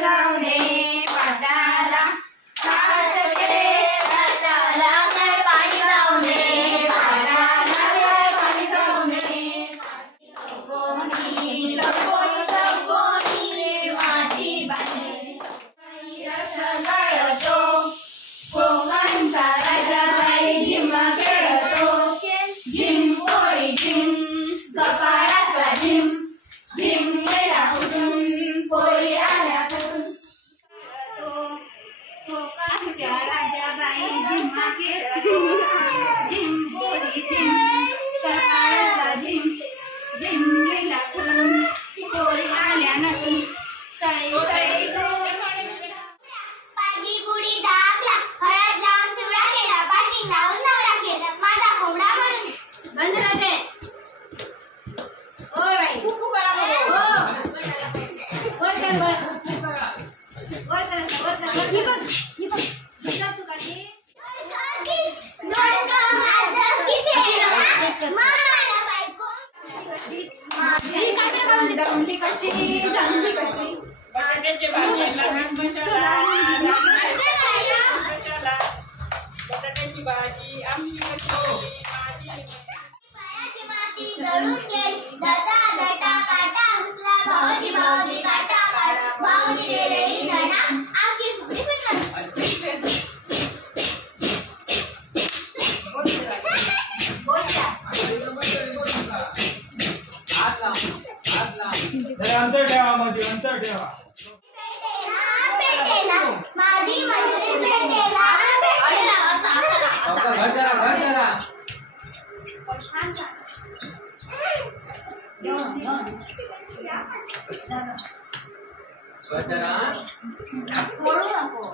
जाऊने पाटाला हात केले पाटाला काय पाणी जाऊने पाटाला काय पाणी जाऊने चौकोनी चौकोनी चौकोनी माझी बाई असं गाळतो कोकणचा राजा बाई झिम खेळतो झिम पोरी झिम कपाळाचा झिम झिम गेला कुठून पोरी आल्या कुठून कोकणच्या राजा बाई झिम खेळतो झिम पोरी झिम कपाळाचा झिम झिम गेला कुठून पोरी आल्या नसून साई साई पाजी बुडी दाखला हळद लावून पिवळा केला पाशी लावून नवरा केला माझा कोंबडा मरून बंद राहते ओ बाई हो जमली कशी जमली कशी बटाट्याची भाजी बटाट्याची भाजी आमची पायाची माती जळून गेली दटा दटा काटा घुसला भाऊजी भाऊजी काटा काटा भाऊजी गेले इंधना आमची फुगडी अंतर ठेवा मध्ये अंतर ठेवा माझी मैत्रीण भेटेला सोडू नको